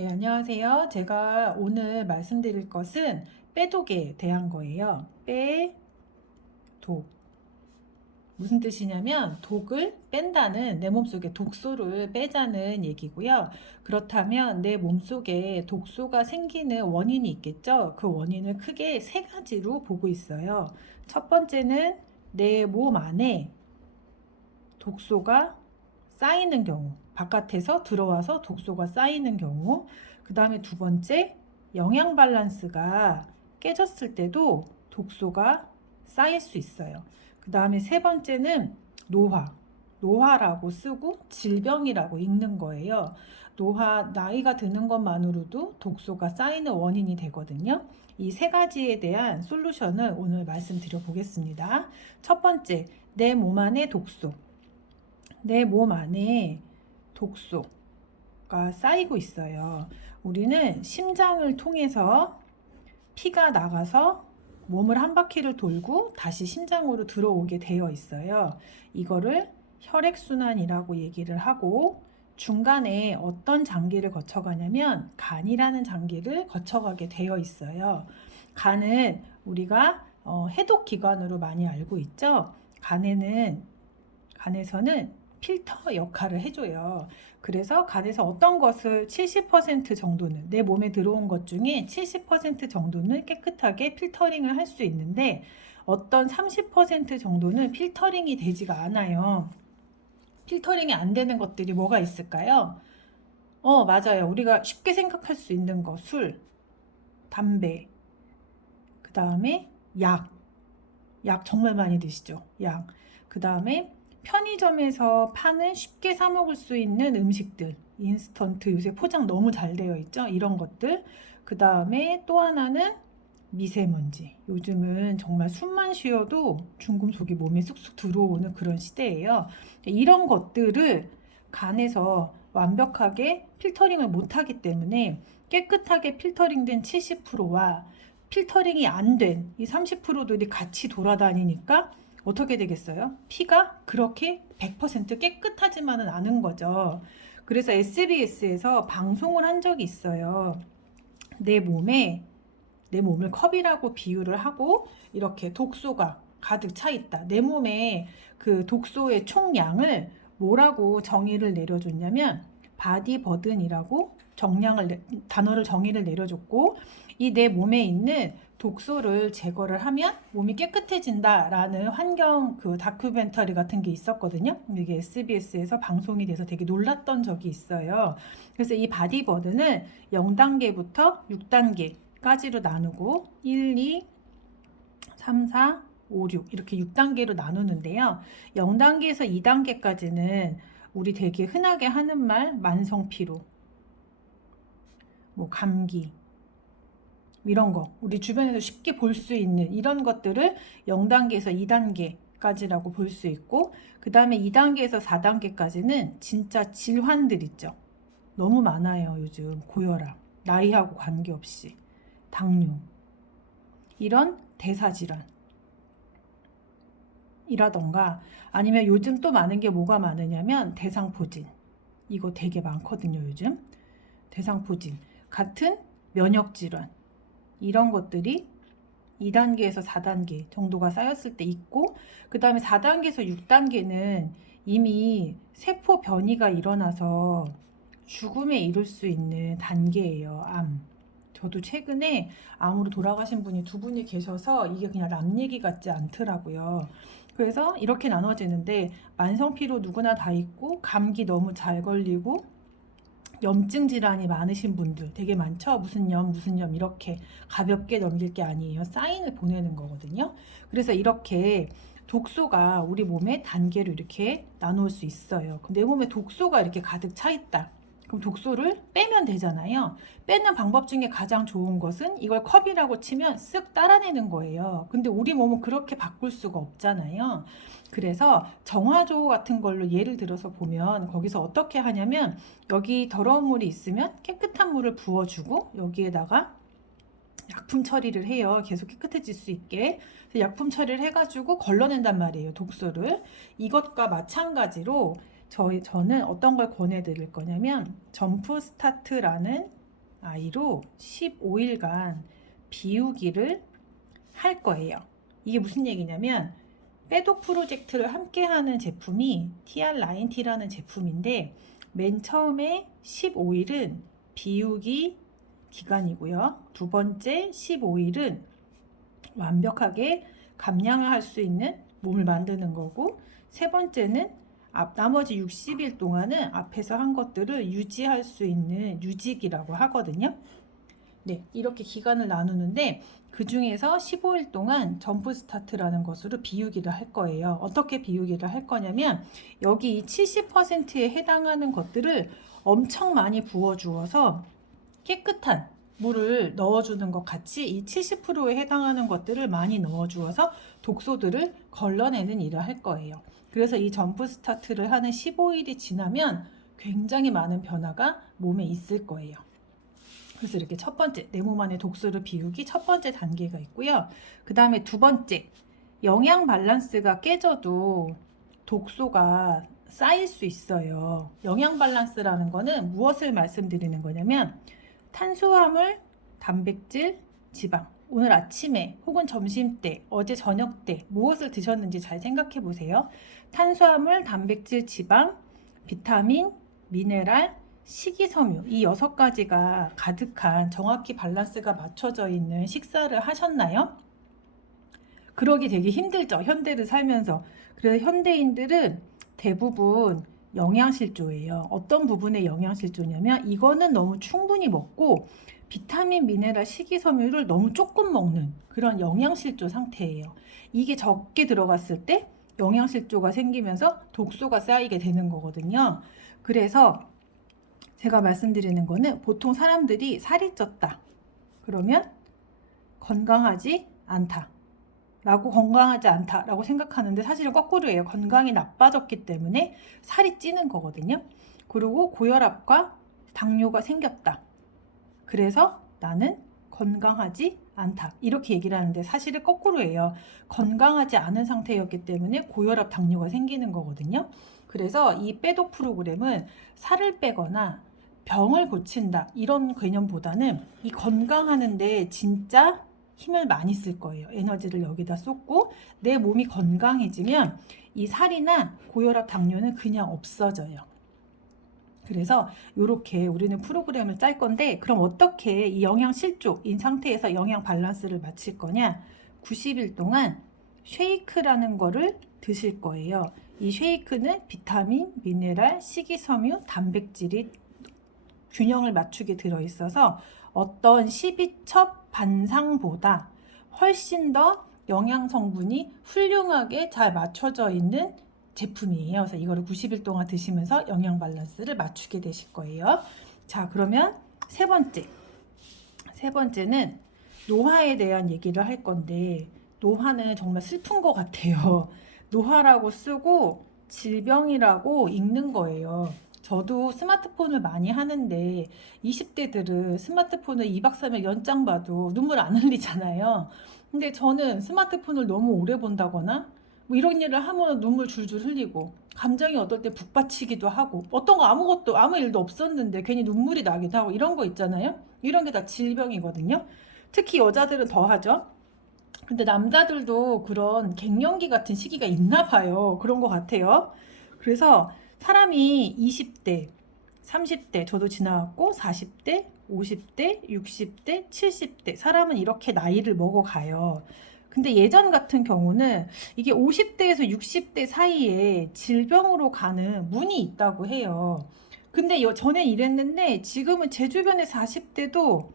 네, 안녕하세요. 제가 오늘 말씀드릴 것은 빼독에 대한 거예요. 빼독. 무슨 뜻이냐면 독을 뺀다는 내 몸속에 독소를 빼자는 얘기고요. 그렇다면 내 몸속에 독소가 생기는 원인이 있겠죠. 그 원인을 크게 세 가지로 보고 있어요. 첫 번째는 내 몸 안에 독소가 쌓이는 경우, 바깥에서 들어와서 독소가 쌓이는 경우, 그 다음에 두 번째, 영양 밸런스가 깨졌을 때도 독소가 쌓일 수 있어요. 그 다음에 세 번째는 노화, 노화라고 쓰고 질병이라고 읽는 거예요. 노화, 나이가 드는 것만으로도 독소가 쌓이는 원인이 되거든요. 이 세 가지에 대한 솔루션을 오늘 말씀드려 보겠습니다. 첫 번째, 내 몸 안에 독소. 내 몸 안에 독소가 쌓이고 있어요. 우리는 심장을 통해서 피가 나가서 몸을 한 바퀴를 돌고 다시 심장으로 들어오게 되어 있어요. 이거를 혈액순환이라고 얘기를 하고, 중간에 어떤 장기를 거쳐가냐면 간이라는 장기를 거쳐가게 되어 있어요. 간은 우리가 해독기관으로 많이 알고 있죠. 간에서는 필터 역할을 해줘요. 그래서 간에서 어떤 것을 70% 정도는, 내 몸에 들어온 것 중에 70% 정도는 깨끗하게 필터링을 할 수 있는데, 어떤 30% 정도는 필터링이 되지가 않아요. 필터링이 안 되는 것들이 뭐가 있을까요? 맞아요. 우리가 쉽게 생각할 수 있는 거, 술, 담배, 그 다음에 약 정말 많이 드시죠? 약. 그 다음에 편의점에서 파는 쉽게 사 먹을 수 있는 음식들, 인스턴트 요새 포장 너무 잘 되어 있죠? 이런 것들. 그 다음에 또 하나는 미세먼지. 요즘은 정말 숨만 쉬어도 중금속이 몸에 쑥쑥 들어오는 그런 시대예요. 이런 것들을 간에서 완벽하게 필터링을 못하기 때문에 깨끗하게 필터링된 70%와 필터링이 안 된 이 30%들이 같이 돌아다니니까 어떻게 되겠어요? 피가 그렇게 100% 깨끗하지만은 않은 거죠. 그래서 SBS에서 방송을 한 적이 있어요. 내 몸을 컵이라고 비유를 하고 이렇게 독소가 가득 차 있다. 내 몸에 그 독소의 총량을 뭐라고 정의를 내려줬냐면 바디 버든이라고 단어를 정의를 내려줬고, 이 내 몸에 있는 독소를 제거를 하면 몸이 깨끗해진다라는 환경 그 다큐멘터리 같은 게 있었거든요. 이게 SBS에서 방송이 돼서 되게 놀랐던 적이 있어요. 그래서 이 바디 버든을 0단계부터 6단계까지로 나누고 1, 2, 3, 4, 5, 6 이렇게 6단계로 나누는데요. 0단계에서 2단계까지는 우리 되게 흔하게 하는 말, 만성피로, 뭐 감기, 이런 거 우리 주변에서 쉽게 볼 수 있는 이런 것들을 0단계에서 2단계까지라고 볼 수 있고, 그 다음에 2단계에서 4단계까지는 진짜 질환들 있죠. 너무 많아요. 요즘 고혈압, 나이하고 관계없이 당뇨, 이런 대사질환 이라던가, 아니면 요즘 또 많은 게 뭐가 많으냐면 대상포진, 이거 되게 많거든요. 요즘 대상포진 같은 면역질환, 이런 것들이 2단계에서 4단계 정도가 쌓였을 때 있고, 그 다음에 4단계에서 6단계는 이미 세포 변이가 일어나서 죽음에 이를 수 있는 단계예요. 암. 저도 최근에 암으로 돌아가신 분이 두 분이 계셔서 이게 그냥 남 얘기 같지 않더라고요. 그래서 이렇게 나눠지는데, 만성피로 누구나 다 있고, 감기 너무 잘 걸리고, 염증 질환이 많으신 분들 되게 많죠. 무슨 염 이렇게 가볍게 넘길 게 아니에요. 사인을 보내는 거거든요. 그래서 이렇게 독소가 우리 몸의 단계로 이렇게 나눌 수 있어요. 그럼 내 몸에 독소가 이렇게 가득 차 있다. 그럼 독소를 빼면 되잖아요. 빼는 방법 중에 가장 좋은 것은 이걸 컵이라고 치면 쓱 따라내는 거예요. 근데 우리 몸은 그렇게 바꿀 수가 없잖아요. 그래서 정화조 같은 걸로 예를 들어서 보면 거기서 어떻게 하냐면, 여기 더러운 물이 있으면 깨끗한 물을 부어주고 여기에다가 약품 처리를 해요. 계속 깨끗해질 수 있게. 그래서 약품 처리를 해가지고 걸러낸단 말이에요. 독소를. 이것과 마찬가지로 저는 어떤 걸 권해드릴 거냐면 점프 스타트라는 아이로 15일간 비우기를 할 거예요. 이게 무슨 얘기냐면 빼독 프로젝트를 함께 하는 제품이 TR9T라는 제품인데 맨 처음에 15일은 비우기 기간이고요. 두 번째 15일은 완벽하게 감량을 할 수 있는 몸을 만드는 거고, 세 번째는 나머지 60일 동안은 앞에서 한 것들을 유지할 수 있는 유지기라고 하거든요. 네, 이렇게 기간을 나누는데 그 중에서 15일 동안 점프 스타트라는 것으로 비우기를 할 거예요. 어떻게 비우기를 할 거냐면 여기 70%에 해당하는 것들을 엄청 많이 부어주어서 깨끗한 물을 넣어주는 것 같이 이 70%에 해당하는 것들을 많이 넣어주어서 독소들을 걸러내는 일을 할 거예요. 그래서 이 점프 스타트를 하는 15일이 지나면 굉장히 많은 변화가 몸에 있을 거예요. 그래서 이렇게 첫 번째, 내 몸 안에 독소를 비우기 첫 번째 단계가 있고요. 그 다음에 두 번째, 영양 밸런스가 깨져도 독소가 쌓일 수 있어요. 영양 밸런스라는 거는 무엇을 말씀드리는 거냐면 탄수화물, 단백질, 지방. 오늘 아침에 혹은 점심때, 어제 저녁때 무엇을 드셨는지 잘 생각해 보세요. 탄수화물, 단백질, 지방, 비타민, 미네랄, 식이섬유 이 6가지가 가득한 정확히 밸런스가 맞춰져 있는 식사를 하셨나요? 그러기 되게 힘들죠. 현대를 살면서. 그래서 현대인들은 대부분 영양실조예요. 어떤 부분의 영양실조냐면 이거는 너무 충분히 먹고 비타민, 미네랄, 식이섬유를 너무 조금 먹는 그런 영양실조 상태예요. 이게 적게 들어갔을 때 영양실조가 생기면서 독소가 쌓이게 되는 거거든요. 그래서 제가 말씀드리는 거는 보통 사람들이 살이 쪘다. 그러면 건강하지 않다. 건강하지 않다라고 생각하는데 사실은 거꾸로예요. 건강이 나빠졌기 때문에 살이 찌는 거거든요. 그리고 고혈압과 당뇨가 생겼다. 그래서 나는 건강하지 않다. 이렇게 얘기를 하는데 사실은 거꾸로예요. 건강하지 않은 상태였기 때문에 고혈압, 당뇨가 생기는 거거든요. 그래서 이 빼독 프로그램은 살을 빼거나 병을 고친다 이런 개념보다는 이 건강하는데 진짜 힘을 많이 쓸 거예요. 에너지를 여기다 쏟고 내 몸이 건강해지면 이 살이나 고혈압, 당뇨는 그냥 없어져요. 그래서 이렇게 우리는 프로그램을 짤 건데 그럼 어떻게 이 영양 실조인 상태에서 영양 밸런스를 맞출 거냐? 90일 동안 쉐이크라는 거를 드실 거예요. 이 쉐이크는 비타민, 미네랄, 식이섬유, 단백질이 균형을 맞추게 들어있어서 어떤 12첩 반상보다 훨씬 더 영양 성분이 훌륭하게 잘 맞춰져 있는 제품이에요. 그래서 이거를 90일 동안 드시면서 영양 밸런스를 맞추게 되실 거예요. 자, 그러면 세 번째는 노화에 대한 얘기를 할 건데 노화는 정말 슬픈 것 같아요. 노화라고 쓰고 질병이라고 읽는 거예요. 저도 스마트폰을 많이 하는데 20대들은 스마트폰을 2박 3일 연장 봐도 눈물 안 흘리잖아요. 근데 저는 스마트폰을 너무 오래 본다거나 뭐 이런 일을 하면 눈물 줄줄 흘리고 감정이 어떨 때 북받치기도 하고 어떤 거 아무것도 아무 일도 없었는데 괜히 눈물이 나기도 하고 이런 거 있잖아요. 이런 게 다 질병이거든요. 특히 여자들은 더 하죠. 근데 남자들도 그런 갱년기 같은 시기가 있나 봐요. 그런 것 같아요. 그래서 사람이 20대, 30대, 저도 지나갔고 40대, 50대, 60대, 70대 사람은 이렇게 나이를 먹어가요. 근데 예전 같은 경우는 이게 50대에서 60대 사이에 질병으로 가는 문이 있다고 해요. 근데 전에 이랬는데 지금은 제 주변에 40대도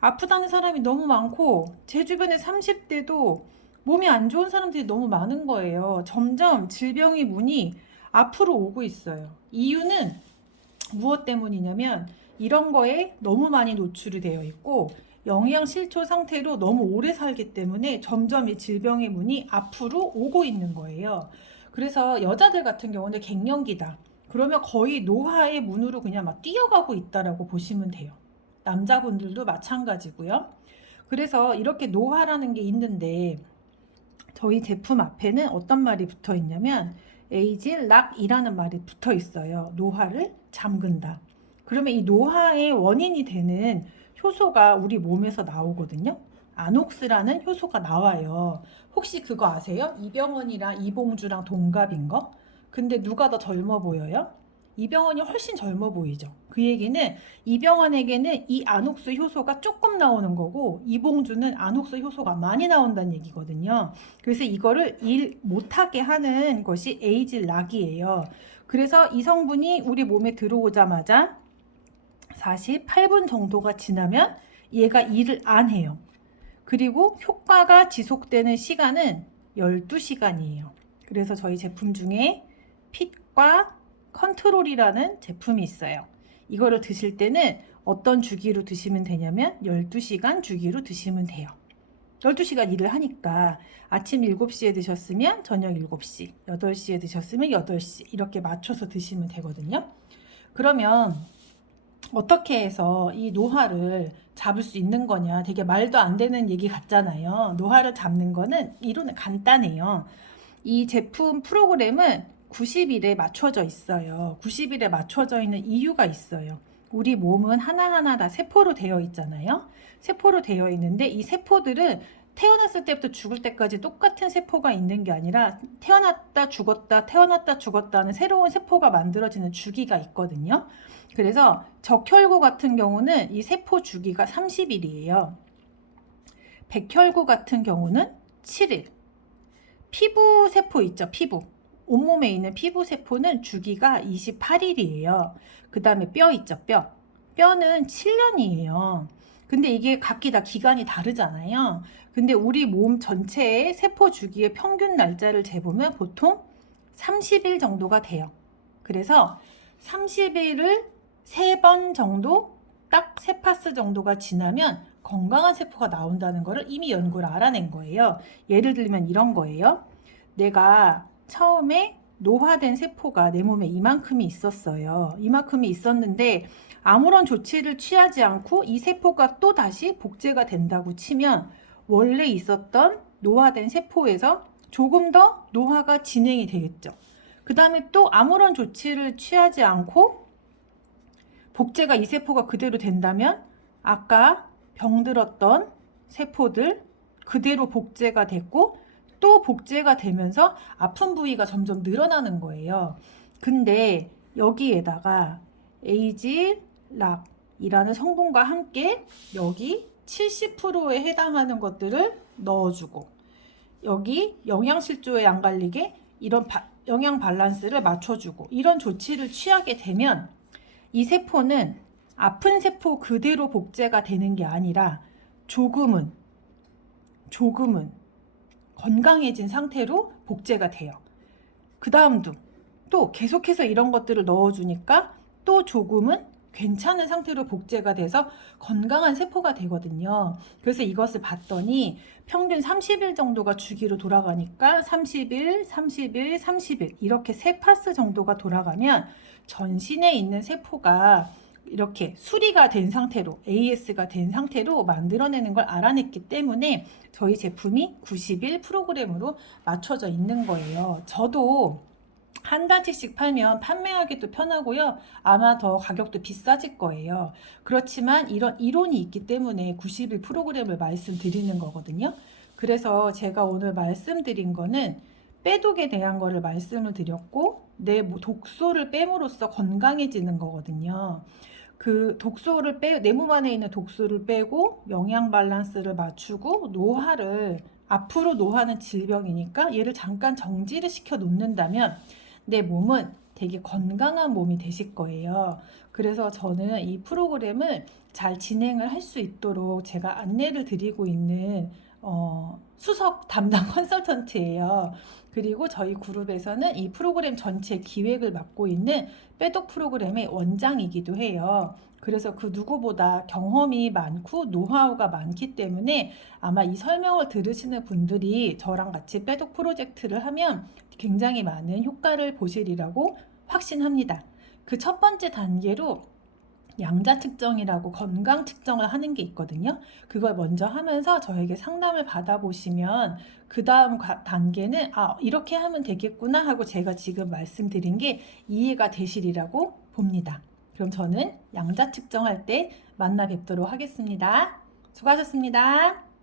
아프다는 사람이 너무 많고 제 주변에 30대도 몸이 안 좋은 사람들이 너무 많은 거예요. 점점 질병의 문이 앞으로 오고 있어요. 이유는 무엇 때문이냐면 이런 거에 너무 많이 노출이 되어 있고 영양 실조 상태로 너무 오래 살기 때문에 점점 이 질병의 문이 앞으로 오고 있는 거예요. 그래서 여자들 같은 경우는 갱년기다. 그러면 거의 노화의 문으로 그냥 막 뛰어가고 있다라고 보시면 돼요. 남자분들도 마찬가지고요. 그래서 이렇게 노화라는 게 있는데 저희 제품 앞에는 어떤 말이 붙어 있냐면 에이지 락이라는 말이 붙어 있어요. 노화를 잠근다. 그러면 이 노화의 원인이 되는 효소가 우리 몸에서 나오거든요. 아녹스라는 효소가 나와요. 혹시 그거 아세요? 이병헌이랑 이봉주랑 동갑인 거? 근데 누가 더 젊어 보여요? 이병헌이 훨씬 젊어 보이죠. 그 얘기는 이병헌에게는 이 아녹스 효소가 조금 나오는 거고 이봉주는 아녹스 효소가 많이 나온다는 얘기거든요. 그래서 이거를 일 못하게 하는 것이 에이질락이에요. 그래서 이 성분이 우리 몸에 들어오자마자 48분 정도가 지나면 얘가 일을 안 해요. 그리고 효과가 지속되는 시간은 12시간이에요. 그래서 저희 제품 중에 핏과 컨트롤이라는 제품이 있어요. 이거를 드실 때는 어떤 주기로 드시면 되냐면 12시간 주기로 드시면 돼요. 12시간 일을 하니까 아침 7시에 드셨으면 저녁 7시, 8시에 드셨으면 8시 이렇게 맞춰서 드시면 되거든요. 그러면 어떻게 해서 이 노화를 잡을 수 있는 거냐? 되게 말도 안 되는 얘기 같잖아요. 노화를 잡는 거는 이론은 간단해요. 이 제품 프로그램은 90일에 맞춰져 있어요. 90일에 맞춰져 있는 이유가 있어요. 우리 몸은 하나하나 다 세포로 되어 있잖아요. 세포로 되어 있는데 이 세포들은 태어났을 때부터 죽을 때까지 똑같은 세포가 있는 게 아니라 태어났다 죽었다 태어났다 죽었다 하는 새로운 세포가 만들어지는 주기가 있거든요. 그래서 적혈구 같은 경우는 이 세포 주기가 30일이에요. 백혈구 같은 경우는 7일. 피부 세포 있죠, 피부. 온몸에 있는 피부 세포는 주기가 28일이에요. 그 다음에 뼈 있죠, 뼈. 뼈는 7년이에요. 근데 이게 각기 다 기간이 다르잖아요. 근데 우리 몸 전체의 세포 주기의 평균 날짜를 재보면 보통 30일 정도가 돼요. 그래서 30일을 3번 정도, 딱 3파스 정도가 지나면 건강한 세포가 나온다는 거를 이미 연구를 알아낸 거예요. 예를 들면 이런 거예요. 내가 처음에 노화된 세포가 내 몸에 이만큼이 있었어요. 이만큼이 있었는데 아무런 조치를 취하지 않고 이 세포가 또 다시 복제가 된다고 치면 원래 있었던 노화된 세포에서 조금 더 노화가 진행이 되겠죠. 그 다음에 또 아무런 조치를 취하지 않고 복제가 이 세포가 그대로 된다면 아까 병들었던 세포들 그대로 복제가 됐고 또 복제가 되면서 아픈 부위가 점점 늘어나는 거예요. 근데 여기에다가 에이질락이라는 성분과 함께 여기 70%에 해당하는 것들을 넣어주고 여기 영양실조에 안 갈리게 이런 영양 밸런스를 맞춰주고 이런 조치를 취하게 되면 이 세포는 아픈 세포 그대로 복제가 되는 게 아니라 조금은 건강해진 상태로 복제가 돼요. 그 다음도 또 계속해서 이런 것들을 넣어주니까 또 조금은 괜찮은 상태로 복제가 돼서 건강한 세포가 되거든요. 그래서 이것을 봤더니 평균 30일 정도가 주기로 돌아가니까 30일, 30일, 30일 이렇게 3파스 정도가 돌아가면 전신에 있는 세포가 이렇게 수리가 된 상태로 AS가 된 상태로 만들어내는 걸 알아냈기 때문에 저희 제품이 90일 프로그램으로 맞춰져 있는 거예요. 저도 한 달치씩 팔면 판매하기도 편하고요. 아마 더 가격도 비싸질 거예요. 그렇지만 이런 이론이 있기 때문에 90일 프로그램을 말씀드리는 거거든요. 그래서 제가 오늘 말씀드린 거는 빼독에 대한 거를 말씀을 드렸고 내 독소를 뺨으로써 건강해지는 거거든요. 그 독소를 내 몸 안에 있는 독소를 빼고 영양 밸런스를 맞추고 앞으로 노화는 질병이니까 얘를 잠깐 정지를 시켜 놓는다면 내 몸은 되게 건강한 몸이 되실 거예요. 그래서 저는 이 프로그램을 잘 진행을 할 수 있도록 제가 안내를 드리고 있는 수석 담당 컨설턴트예요. 그리고 저희 그룹에서는 이 프로그램 전체 기획을 맡고 있는 빼독 프로그램의 원장이기도 해요. 그래서 그 누구보다 경험이 많고 노하우가 많기 때문에 아마 이 설명을 들으시는 분들이 저랑 같이 빼독 프로젝트를 하면 굉장히 많은 효과를 보시리라고 확신합니다. 그 첫 번째 단계로 양자 측정이라고 건강 측정을 하는 게 있거든요. 그걸 먼저 하면서 저에게 상담을 받아보시면 그 다음 단계는 이렇게 하면 되겠구나 하고 제가 지금 말씀드린 게 이해가 되시리라고 봅니다. 그럼 저는 양자 측정할 때 만나 뵙도록 하겠습니다. 수고하셨습니다.